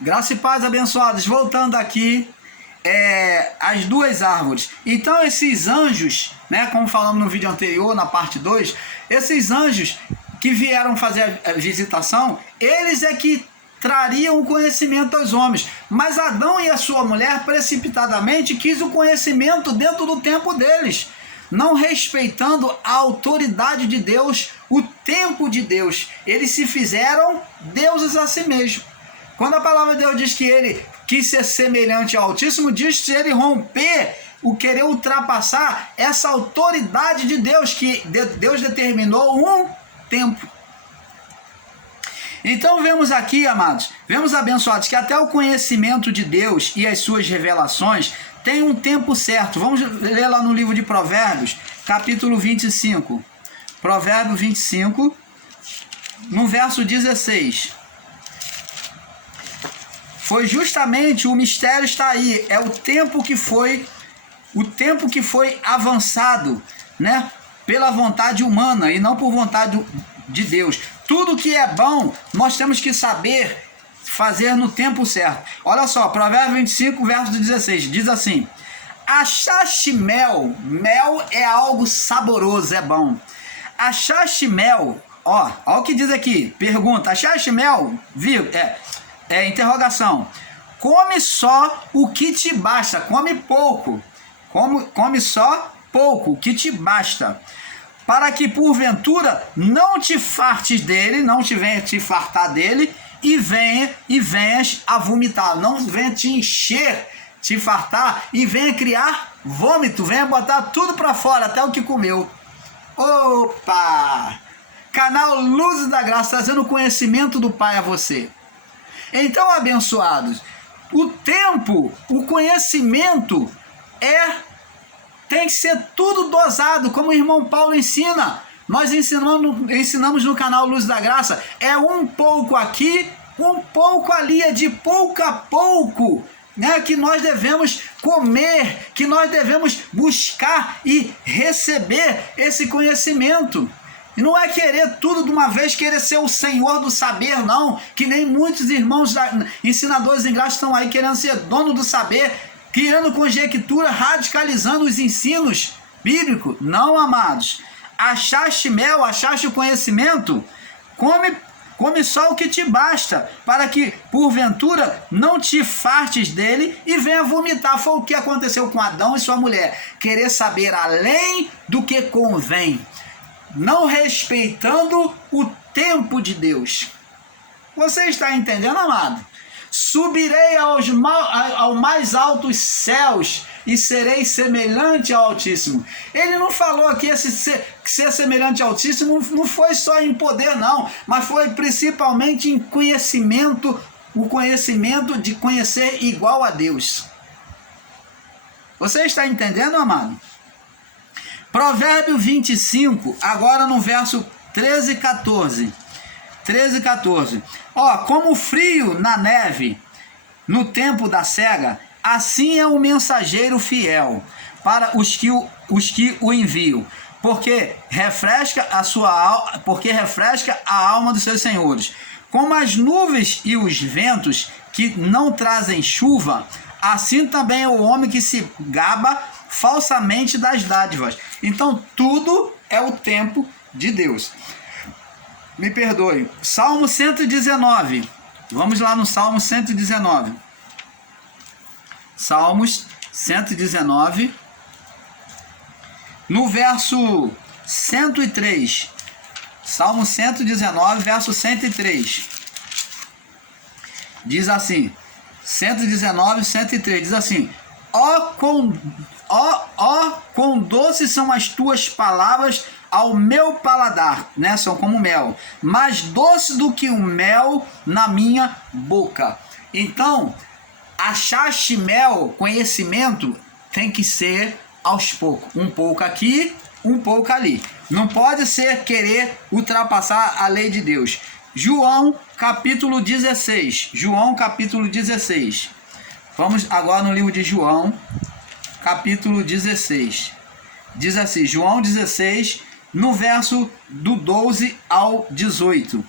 Graça e paz, abençoados. Voltando aqui, as duas árvores. Então esses anjos, né, como falamos no vídeo anterior, na parte 2, esses anjos que vieram fazer a visitação, eles é que trariam o conhecimento aos homens. Mas Adão e a sua mulher precipitadamente quis o conhecimento dentro do tempo deles, não respeitando a autoridade de Deus, o tempo de Deus. Eles se fizeram deuses a si mesmos. Quando a palavra de Deus diz que ele quis ser semelhante ao Altíssimo, diz que ele romper, o querer ultrapassar essa autoridade de Deus, que Deus determinou um tempo. Então vemos aqui, amados, vemos abençoados, que até o conhecimento de Deus e as suas revelações tem um tempo certo. Vamos ler lá no livro de Provérbios, capítulo 25. Provérbio 25, no verso 16. Foi justamente o mistério está aí, é o tempo que foi avançado, né, pela vontade humana e não por vontade de Deus. Tudo que é bom, nós temos que saber fazer no tempo certo. Olha só, Provérbio 25, verso 16, diz assim: achaste mel, mel é algo saboroso, é bom. Achaste mel, ó o que diz aqui, pergunta, achaste mel, interrogação, come só o que te basta, come pouco, come só pouco, o que te basta, para que porventura não te fartes dele, não te venha te fartar dele, e venhas a vomitar, não venha te encher, te fartar, e venha criar vômito, venha botar tudo para fora, até o que comeu. Opa! Canal Luzes da Graça, trazendo o conhecimento do Pai a você. Então, abençoados, o tempo, o conhecimento tem que ser tudo dosado, como o irmão Paulo ensina. Nós ensinamos no canal Luz da Graça, é um pouco aqui, um pouco ali, é de pouco a pouco, né, que nós devemos comer, que nós devemos buscar e receber esse conhecimento. E não é querer tudo de uma vez, querer ser o senhor do saber, não. Que nem muitos irmãos ensinadores em graça estão aí querendo ser dono do saber, criando conjectura, radicalizando os ensinos bíblicos. Não, amados. Achaste mel, achaste o conhecimento, come só o que te basta, para que porventura não te fartes dele e venha vomitar. Foi o que aconteceu com Adão e sua mulher. Querer saber além do que convém, não respeitando o tempo de Deus. Você está entendendo, amado? Subirei ao mais altos céus e serei semelhante ao Altíssimo. Ele não falou aqui que ser semelhante ao Altíssimo não foi só em poder, não, mas foi principalmente em conhecimento, o conhecimento de conhecer igual a Deus. Você está entendendo, amado? Provérbio 25, agora no verso 13 e 14. 13 e 14. Ó, como o frio na neve no tempo da cega, assim é o mensageiro fiel para os que o enviam, porque refresca a alma dos seus senhores. Como as nuvens e os ventos que não trazem chuva, assim também é o homem que se gaba falsamente das dádivas. Então tudo é o tempo de Deus. Me perdoe. Salmo 119. Vamos lá no Salmo 119. Salmos 119. No verso 103. Salmo 119, verso 103. Diz assim. 119, 103. Diz assim: Ó quão doces são as tuas palavras ao meu paladar, né? São como mel, mais doce do que o mel na minha boca. Então, achaste mel, conhecimento, tem que ser aos poucos, um pouco aqui, um pouco ali. Não pode ser querer ultrapassar a lei de Deus. João capítulo 16. João capítulo 16. Vamos agora no livro de João, capítulo 16. Diz assim, João 16, no verso do 12 ao 18.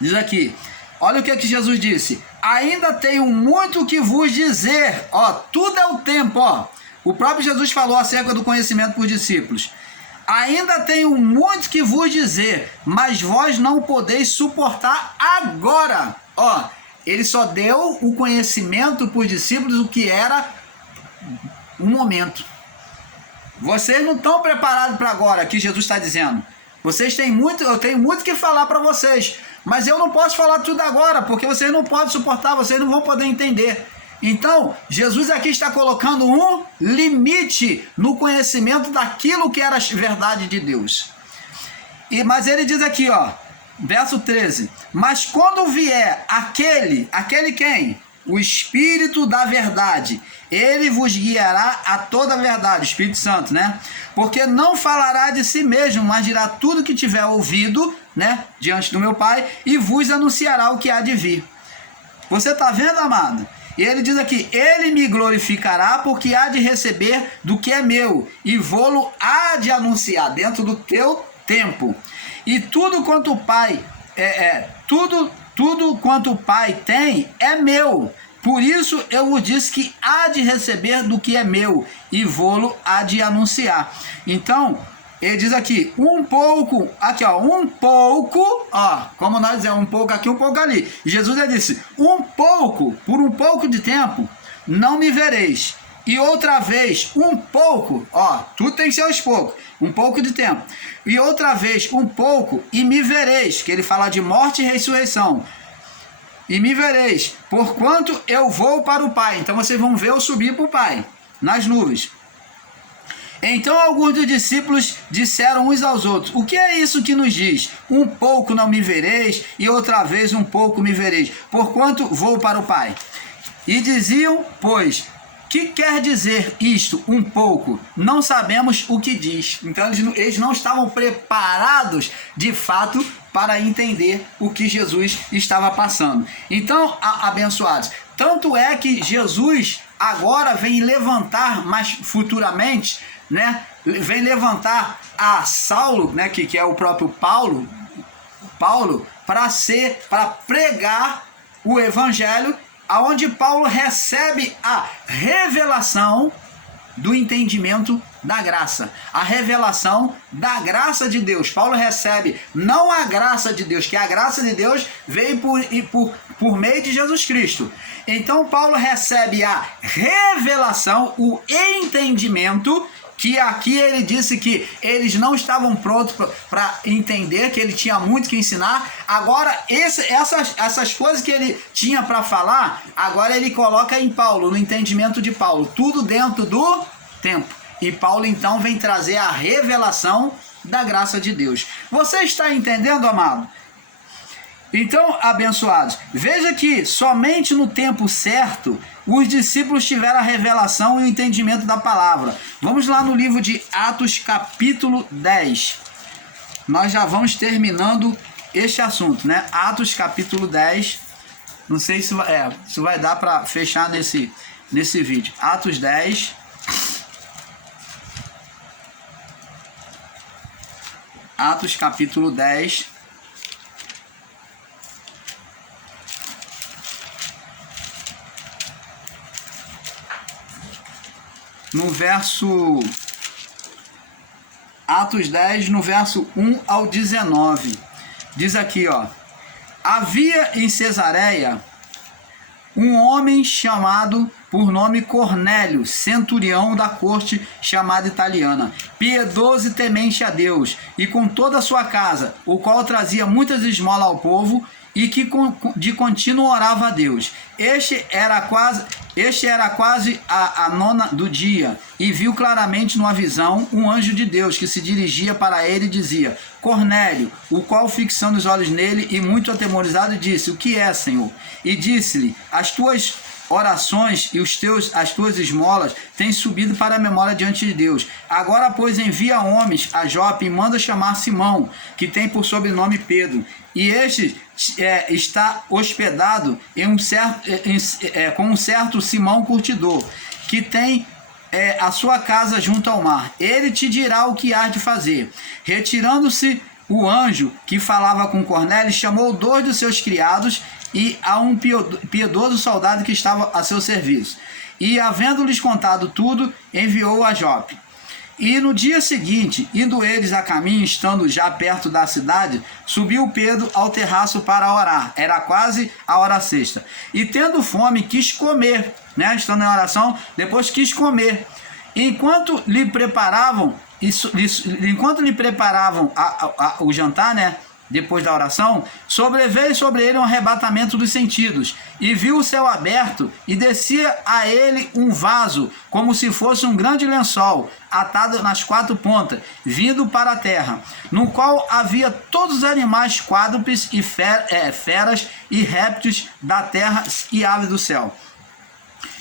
Diz aqui: Olha o que Jesus disse. Ainda tenho muito que vos dizer. Ó, tudo é o tempo, ó. O próprio Jesus falou acerca do conhecimento por discípulos. Ainda tenho muito que vos dizer, mas vós não podeis suportar agora. Ó, ele só deu o conhecimento por discípulos, o que era um momento. Vocês não estão preparados para agora, que Jesus está dizendo. Vocês têm muito, eu tenho muito que falar para vocês, mas eu não posso falar tudo agora, porque vocês não podem suportar, vocês não vão poder entender. Então, Jesus aqui está colocando um limite no conhecimento daquilo que era a verdade de Deus. Mas ele diz aqui, ó, verso 13: mas quando vier aquele quem? O Espírito da verdade, ele vos guiará a toda a verdade, o Espírito Santo, né? Porque não falará de si mesmo, mas dirá tudo que tiver ouvido, né, diante do meu Pai, e vos anunciará o que há de vir. Você está vendo, amado? E ele diz aqui: ele me glorificará, porque há de receber do que é meu, e vou-lo há de anunciar dentro do teu tempo. E tudo quanto o Pai tudo quanto o Pai tem é meu. Por isso eu vos disse que há de receber do que é meu, e vou-lo há de anunciar. Então, ele diz aqui, um pouco, aqui ó, um pouco, ó, como nós dizemos, um pouco aqui, um pouco ali. E Jesus ele disse, um pouco, por um pouco de tempo, não me vereis. E outra vez, um pouco, ó, tudo tem seus poucos, um pouco de tempo. E outra vez, um pouco, e me vereis, que ele fala de morte e ressurreição. E me vereis, porquanto eu vou para o Pai. Então vocês vão ver eu subir para o Pai, nas nuvens. Então alguns dos discípulos disseram uns aos outros, o que é isso que nos diz? Um pouco não me vereis, e outra vez um pouco me vereis, porquanto vou para o Pai. E diziam, pois, que quer dizer isto, um pouco? Não sabemos o que diz. Então eles não estavam preparados, de fato, para entender o que Jesus estava passando. Então, abençoados, tanto é que Jesus agora vem levantar, mas futuramente, né, vem levantar a Saulo, né, que é o próprio Paulo, para pregar o evangelho, aonde Paulo recebe a revelação do entendimento da graça, a revelação da graça de Deus. Paulo recebe não a graça de Deus, que a graça de Deus veio por meio de Jesus Cristo. Então Paulo recebe a revelação, o entendimento, que aqui ele disse que eles não estavam prontos para entender, que ele tinha muito que ensinar. Agora, essas coisas que ele tinha para falar, agora ele coloca em Paulo, no entendimento de Paulo, tudo dentro do tempo. E Paulo então vem trazer a revelação da graça de Deus. Você está entendendo, amado? Então, abençoados, veja que somente no tempo certo os discípulos tiveram a revelação e o entendimento da palavra. Vamos lá no livro de Atos, capítulo 10. Nós já vamos terminando este assunto, né? Atos, capítulo 10. Não sei se vai dar para fechar nesse vídeo. Atos 10. Atos, capítulo 10. No verso... Atos 10, no verso 1 ao 19. Diz aqui, ó. Havia em Cesareia um homem chamado por nome Cornélio, centurião da corte chamada italiana, piedoso e temente a Deus, e com toda a sua casa, o qual trazia muitas esmolas ao povo, e que de contínuo orava a Deus. Este era quase a nona do dia, e viu claramente numa visão um anjo de Deus que se dirigia para ele e dizia, Cornélio, o qual fixando os olhos nele e muito atemorizado disse, o que é, Senhor? E disse-lhe, as tuas orações e as tuas esmolas têm subido para a memória diante de Deus. Agora, pois, envia homens a Jope e manda chamar Simão, que tem por sobrenome Pedro. E este está hospedado com um certo Simão curtidor, que tem a sua casa junto ao mar. Ele te dirá o que há de fazer. Retirando-se o anjo que falava com Cornélio chamou 2 dos seus criados e a um piedoso soldado que estava a seu serviço. E, havendo-lhes contado tudo, enviou-o a Jope. E no dia seguinte, indo eles a caminho, estando já perto da cidade, subiu Pedro ao terraço para orar. Era quase a hora sexta. E tendo fome, quis comer, né? Estando em oração, depois quis comer. Enquanto lhe preparavam o jantar, né? Depois da oração, sobreveio sobre ele um arrebatamento dos sentidos, e viu o céu aberto, e descia a ele um vaso, como se fosse um grande lençol, atado nas 4 pontas, vindo para a terra, no qual havia todos os animais quádrupes e feras e répteis da terra e aves do céu.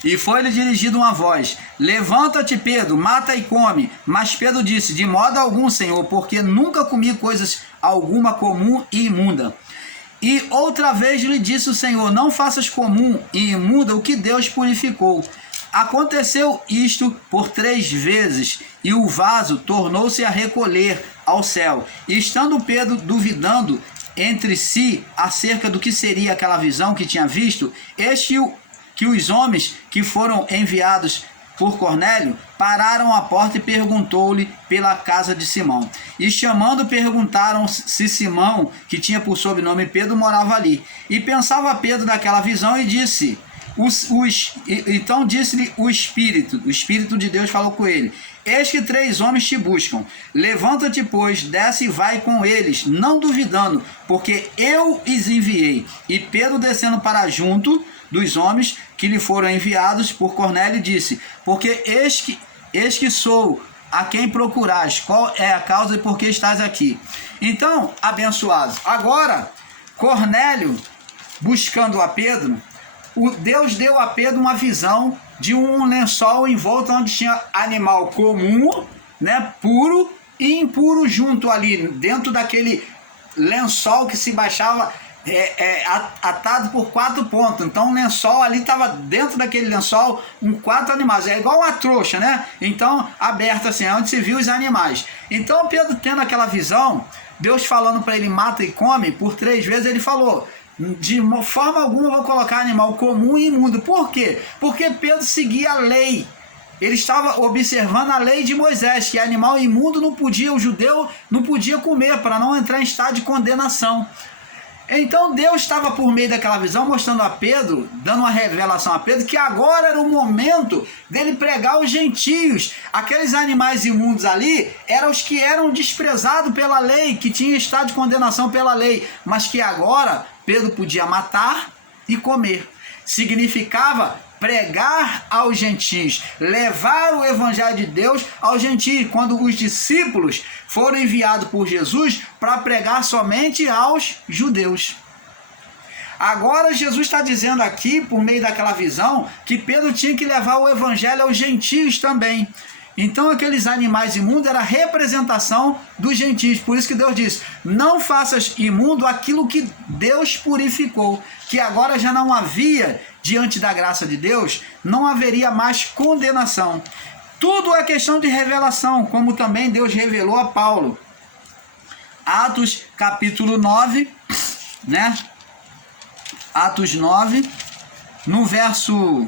E foi-lhe dirigida uma voz: levanta-te, Pedro, mata e come. Mas Pedro disse: de modo algum, Senhor, porque nunca comi coisas alguma comum e imunda. E outra vez lhe disse o Senhor: não faças comum e imunda o que Deus purificou. Aconteceu isto por 3 vezes, e o vaso tornou-se a recolher ao céu. E estando Pedro duvidando entre si acerca do que seria aquela visão que tinha visto, que os homens que foram enviados por Cornélio pararam à porta e perguntou-lhe pela casa de Simão. E chamando, perguntaram se Simão, que tinha por sobrenome Pedro, morava ali. E pensava Pedro naquela visão e disse... Então disse-lhe o Espírito de Deus falou com ele: eis que 3 homens te buscam. Levanta-te, pois, desce e vai com eles, não duvidando, porque eu os enviei. E Pedro, descendo para junto dos homens que lhe foram enviados por Cornélio, disse: porque eis que sou a quem procurais, qual é a causa e por que estás aqui? Então, abençoados, agora Cornélio, buscando a Pedro, Deus deu a Pedro uma visão de um lençol em volta onde tinha animal comum, né, puro e impuro junto ali, dentro daquele lençol que se baixava atado por 4 pontas. Então o lençol ali estava dentro daquele lençol com 4 animais. É igual uma trouxa, né? Então aberta assim, é onde se viu os animais. Então Pedro, tendo aquela visão, Deus falando para ele: mata e come, por 3 vezes ele falou: de forma alguma vou colocar animal comum e imundo. Por quê? Porque Pedro seguia a lei. Ele estava observando a lei de Moisés, que animal imundo não podia, o judeu não podia comer, para não entrar em estado de condenação. Então Deus estava, por meio daquela visão, mostrando a Pedro, dando uma revelação a Pedro, que agora era o momento dele pregar aos gentios. Aqueles animais imundos ali eram os que eram desprezados pela lei, que tinham estado de condenação pela lei, mas que agora Pedro podia matar e comer. Significava pregar aos gentios, levar o evangelho de Deus aos gentios, quando os discípulos foram enviados por Jesus para pregar somente aos judeus. Agora Jesus está dizendo aqui, por meio daquela visão, que Pedro tinha que levar o evangelho aos gentios também. Então aqueles animais imundos era a representação dos gentios. Por isso que Deus disse: não faças imundo aquilo que Deus purificou. Que agora já não havia, diante da graça de Deus, não haveria mais condenação. Tudo é questão de revelação, como também Deus revelou a Paulo. Atos capítulo 9, né? Atos 9, no verso...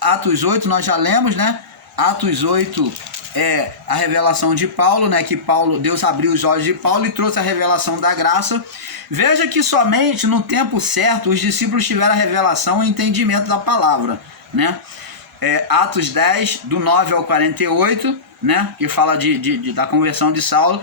Atos 8 nós já lemos, né? Atos 8 é a revelação de Paulo, né? Que Deus abriu os olhos de Paulo e trouxe a revelação da graça. Veja que somente no tempo certo os discípulos tiveram a revelação e entendimento da palavra, né? Atos 10, do 9 ao 48, né? Que fala da conversão de Saulo.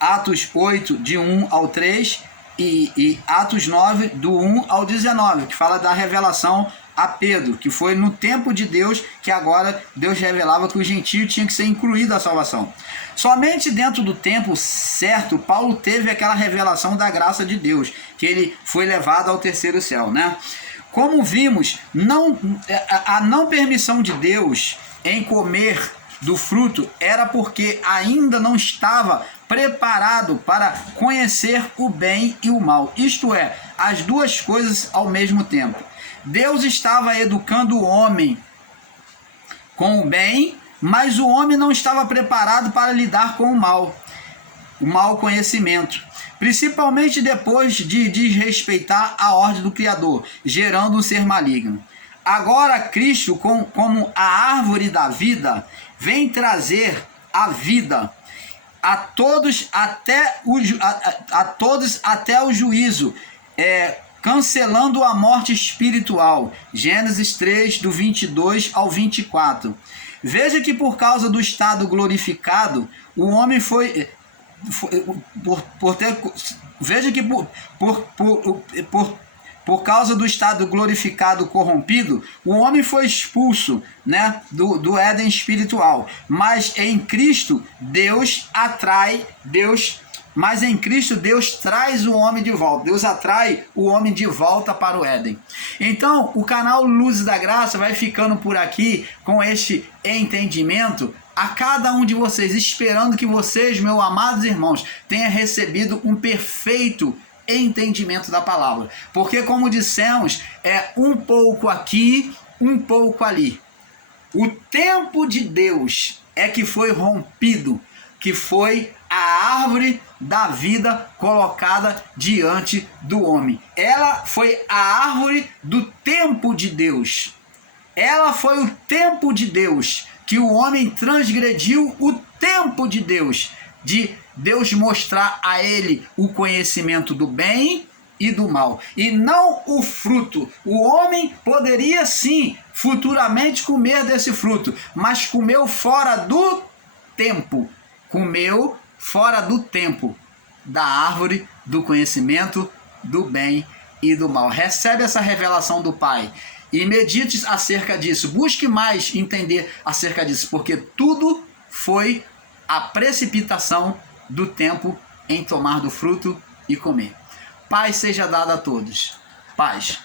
Atos 8, de 1 ao 3 e Atos 9, do 1 ao 19, que fala da revelação a Pedro, que foi no tempo de Deus que agora Deus revelava que o gentio tinha que ser incluído na salvação. Somente dentro do tempo certo, Paulo teve aquela revelação da graça de Deus, que ele foi levado ao 3º céu, né? Como vimos, a não permissão de Deus em comer do fruto era porque ainda não estava preparado para conhecer o bem e o mal, isto é, as duas coisas ao mesmo tempo. Deus estava educando o homem com o bem, Mas o homem não estava preparado para lidar com o mau conhecimento, principalmente depois de desrespeitar a ordem do Criador, gerando um ser maligno. Agora Cristo, como a árvore da vida, vem trazer a vida a todos até o juízo, cancelando a morte espiritual. Gênesis 3, do 22 ao 24. Veja que por causa do estado glorificado, o homem por causa do estado glorificado corrompido, o homem foi expulso, né, do Éden espiritual. Mas em Cristo, Deus traz o homem de volta. Deus atrai o homem de volta para o Éden. Então, o canal Luzes da Graça vai ficando por aqui com este entendimento a cada um de vocês, esperando que vocês, meus amados irmãos, tenham recebido um perfeito entendimento da palavra. Porque, como dissemos, é um pouco aqui, um pouco ali. O tempo de Deus é que foi rompido, que foi a árvore da vida colocada diante do homem. Ela foi a árvore do tempo de Deus. Ela foi o tempo de Deus, que o homem transgrediu o tempo de Deus mostrar a ele o conhecimento do bem e do mal, e não o fruto. O homem poderia sim futuramente comer desse fruto, mas comeu fora do tempo. Comeu fora do tempo da árvore do conhecimento do bem e do mal. Recebe essa revelação do Pai e medite acerca disso. Busque mais entender acerca disso, porque tudo foi a precipitação do tempo em tomar do fruto e comer. Paz seja dada a todos. Paz.